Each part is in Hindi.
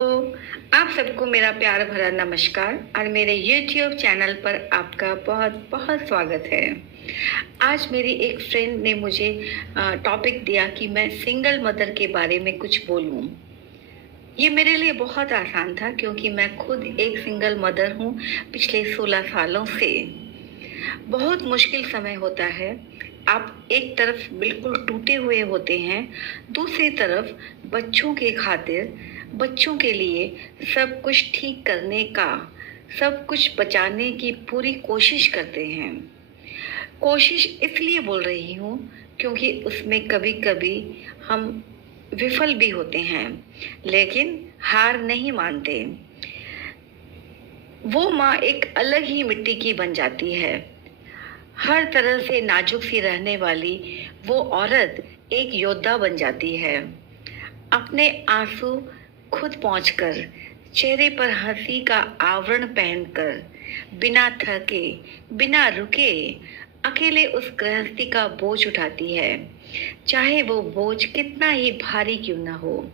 तो आप सबको मेरा प्यार भरा नमस्कार और मेरे YouTube चैनल पर आपका बहुत बहुत स्वागत है। आज मेरी एक फ्रेंड ने मुझे टॉपिक दिया कि मैं सिंगल मदर के बारे में कुछ बोलूं। ये मेरे लिए बहुत आसान था क्योंकि मैं खुद एक सिंगल मदर हूं पिछले 16 सालों से। बहुत मुश्किल समय होता है। आप एक तरफ बिल्कुल टूटे हुए होते हैं, दूसरी तरफ बच्चों के खातिर, बच्चों के लिए सब कुछ ठीक करने का, सब कुछ बचाने की पूरी कोशिश करते हैं। कोशिश इसलिए बोल रही हूँ क्योंकि उसमें कभी-कभी हम विफल भी होते हैं, लेकिन हार नहीं मानते। वो माँ एक अलग ही मिट्टी की बन जाती है। हर तरह से नाजुक सी रहने वाली वो औरत एक योद्धा बन जाती है। अपने आंसू खुद पोंछकर, चेहरे पर हंसी का आवरण पहनकर, बिना थके, बिना रुके, अकेले उस गृहस्थी का बोझ उठाती है, चाहे वो बोझ कितना ही भारी क्यों न हो।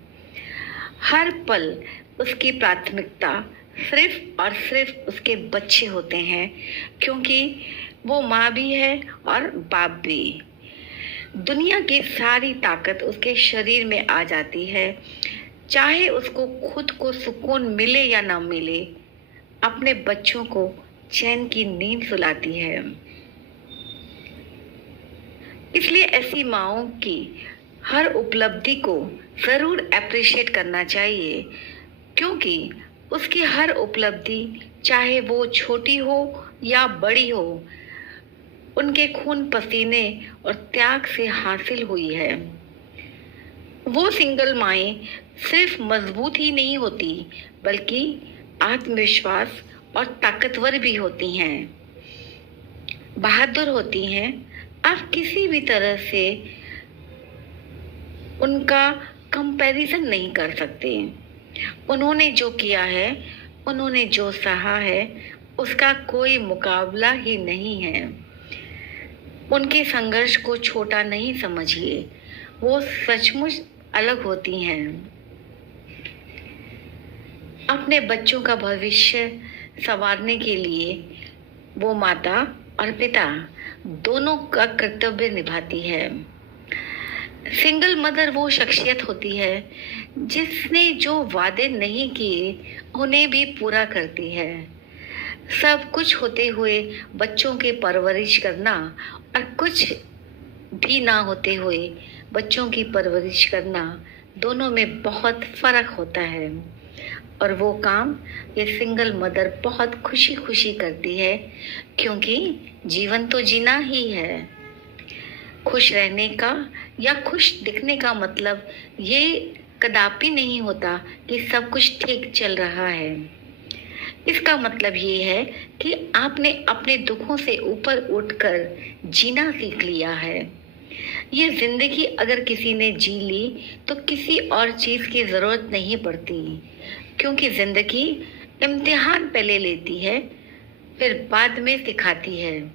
हर पल उसकी प्राथमिकता सिर्फ और सिर्फ उसके बच्चे होते हैं, क्योंकि वो माँ भी है और बाप भी। दुनिया की सारी ताकत उसके शरीर में आ जाती है, चाहे उसको खुद को सुकून मिले या ना मिले, अपने बच्चों को चैन की नींद सुलाती है। इसलिए ऐसी माँओं की हर उपलब्धि को जरूर अप्रिशिएट करना चाहिए, क्योंकि उसकी हर उपलब्धि, चाहे वो छोटी हो या बड़ी हो, उनके खून पसीने और त्याग से हासिल हुई है। वो सिंगल माएँ सिर्फ मजबूत ही नहीं होती, बल्कि आत्मविश्वास और ताकतवर भी होती हैं, बहादुर होती हैं। आप किसी भी तरह से उनका कंपैरिजन नहीं कर सकते। उन्होंने जो किया है, उन्होंने जो सहा है, उसका कोई मुकाबला ही नहीं है। उनके संघर्ष को छोटा नहीं समझिए, वो सचमुच अलग होती हैं। अपने बच्चों का भविष्य संवारने के लिए वो माता और पिता दोनों का कर्तव्य निभाती है। सिंगल मदर वो शख्सियत होती है जिसने जो वादे नहीं किए उन्हें भी पूरा करती है। सब कुछ होते हुए बच्चों के परवरिश करना और कुछ भी ना होते हुए बच्चों की परवरिश करना, दोनों में बहुत फर्क होता है। और वो काम ये सिंगल मदर बहुत खुशी खुशी करती है, क्योंकि जीवन तो जीना ही है। खुश रहने का या खुश दिखने का मतलब ये कदापि नहीं होता कि सब कुछ ठीक चल रहा है। इसका मतलब ये है कि आपने अपने दुखों से ऊपर उठकर जीना सीख लिया है। ये जिंदगी अगर किसी ने जी ली तो किसी और चीज की जरूरत नहीं पड़ती, क्योंकि जिंदगी इम्तिहान पहले लेती है, फिर बाद में सिखाती है।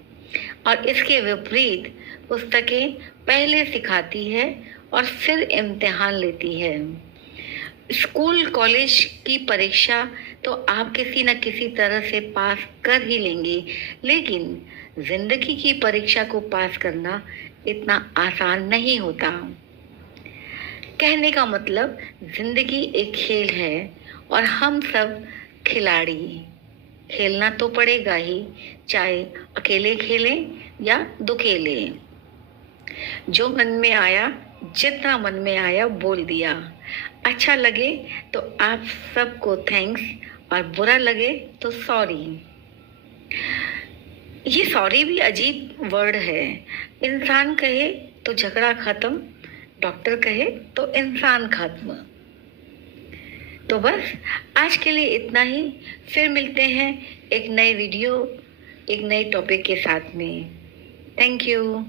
और इसके विपरीत पुस्तकें पहले सिखाती है और फिर इम्तिहान लेती है। स्कूल कॉलेज की परीक्षा तो आप किसी न किसी तरह से पास कर ही लेंगे, लेकिन जिंदगी की परीक्षा को पास करना इतना आसान नहीं होता। कहने का मतलब जिंदगी एक खेल है और हम सब खिलाड़ी। खेलना तो पड़ेगा ही, चाहे अकेले खेलें या दुकेले। जो मन में आया, जितना मन में आया बोल दिया। अच्छा लगे तो आप सबको थैंक्स और बुरा लगे तो सॉरी। ये सॉरी भी अजीब वर्ड है। इंसान कहे तो झगड़ा खत्म, डॉक्टर कहे तो इंसान खत्म। तो बस आज के लिए इतना ही। फिर मिलते हैं एक नए वीडियो, एक नए टॉपिक के साथ में। Thank you.